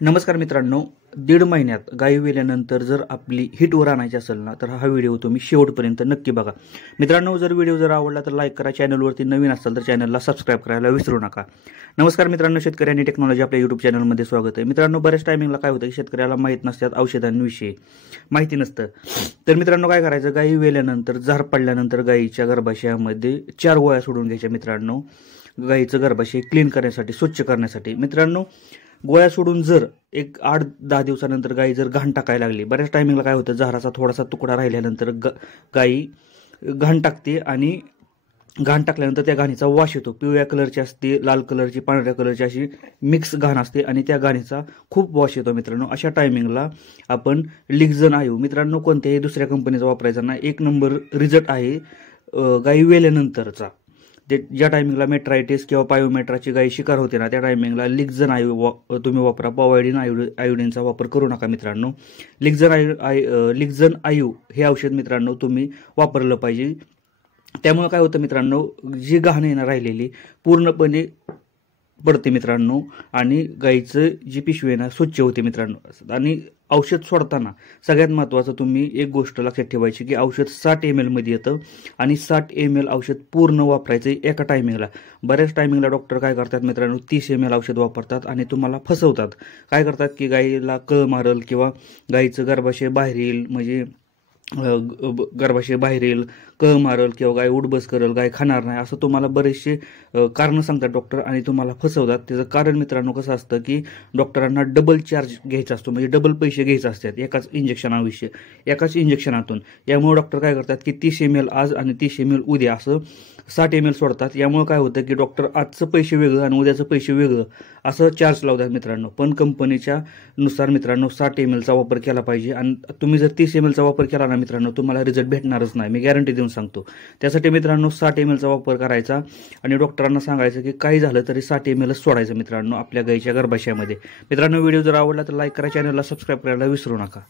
नमस्कार मित्रांनो, दीड महिन्यात गाई विल्यानंतर जर आपली हिटवर आणायची असेल ना तर हा व्हिडिओ तुम्ही शेवटपर्यंत नक्की बघा. मित्रांनो, जर व्हिडिओ आवडला तर लाईक करा. चॅनलवरती नवीन असाल तर चॅनलला सबस्क्राईब करायला विसरू नका. नमस्कार मित्रांनो, शेतकरी आणि टेक्नॉलॉजी आपल्या यूट्यूब चॅनलमध्ये स्वागत आहे. मित्रांनो, बऱ्याच टायमिंगला काय होतं की शेतकऱ्याला माहीत नसतात, औषधांविषयी माहिती नसतं. तर मित्रांनो, काय करायचं, गाई वेल्यानंतर झार पडल्यानंतर गाईच्या गर्भाशयामध्ये 4 गोळ्या सोडून घ्यायच्या. मित्रांनो, गाईचं गर्भाशय क्लीन करण्यासाठी, स्वच्छ करण्यासाठी. मित्रांनो, गोळ्या सोडून जर एक 8-10 दिवसानंतर गाई जर घाण टाकायला लागली, बऱ्याच टायमिंगला काय होतं, झाराचा थोडासा तुकडा राहिल्यानंतर गाई घाण टाकते आणि घाण टाकल्यानंतर त्या घाणीचा वास येतो. पिवळ्या कलरची असते, लाल कलरची, पांढऱ्या कलरची अशी मिक्स घाण असते आणि त्या घाणीचा खूप वास येतो. मित्रांनो, अशा टायमिंगला आपण लिक्झन आयू, मित्रांनो कोणत्याही दुसऱ्या कंपनीचा वापरायचा ना, 1 नंबर रिझल्ट आहे गाई वेल्यानंतरचा. ते ज्या टायमिंगला मेट्रायटिस किंवा पायोमेट्राची गाई शिकार होते ना, त्या टायमिंगला लिक्झन आयू तुम्ही वापरा. पॉवायडिन आयोडीनचा वापर करू नका. मित्रांनो, लिक्झन आयू हे औषध मित्रांनो तुम्ही वापरलं पाहिजे. त्यामुळे काय होतं मित्रांनो, जी घाण आहे ना राहिलेली पूर्णपणे पडते मित्रांनो, आणि गाईचं जी पिशवी आहे ना स्वच्छ होते मित्रांनो. आणि औषध सोडताना सगळ्यात महत्त्वाचं तुम्ही एक गोष्ट लक्षात ठेवायची की औषध 60 ml मध्ये येतं आणि 60 ml औषध पूर्ण वापरायचं एका टायमिंगला. बऱ्याच टायमिंगला डॉक्टर काय करतात मित्रांनो, 30 ml औषध वापरतात आणि तुम्हाला फसवतात. काय करतात की गाईला कळ मारल किंवा गाईचं गर्भाशय बाहेर येईल, म्हणजे गर्भाशय बाहेर येईल, कळ मारल किंवा गाय उठबस करल, गाय खाणार नाही, असं तुम्हाला बरेचसे कारण सांगतात डॉक्टर आणि तुम्हाला फसवतात. त्याचं कारण मित्रांनो कसं असतं की डॉक्टरांना डबल चार्ज घ्यायचा असतो, म्हणजे डबल पैसे घ्यायचे असतात एकाच इंजेक्शनातून. यामुळे डॉक्टर काय करतात की 30 ml आज आणि 30 ml उद्या असं 60 ml सोडतात. यामुळे काय होतं की डॉक्टर आजचं पैसे वेगळं आणि उद्याचं पैसे वेगळं असं चार्ज लावतात मित्रांनो. पण कंपनीच्या नुसार मित्रांनो 60 ml चा वापर केला पाहिजे. आणि तुम्ही जर 30 ml चा वापर केला ना मित्रांनो, तुम्हाला रिझल्ट भेटणारच नाही, मी गॅरंटी देऊन सांगतो. त्यासाठी मित्रांनो 60 ml चा वापर करायचा आणि डॉक्टरांना सांगायचं की काही झालं तरी 60 ml सोडायचं मित्रांनो आपल्या गाईच्या गर्भाशयामध्ये. मित्रांनो, व्हिडिओ जर आवडला तर लाईक करा, चॅनलला सबस्क्राईब करायला विसरू नका.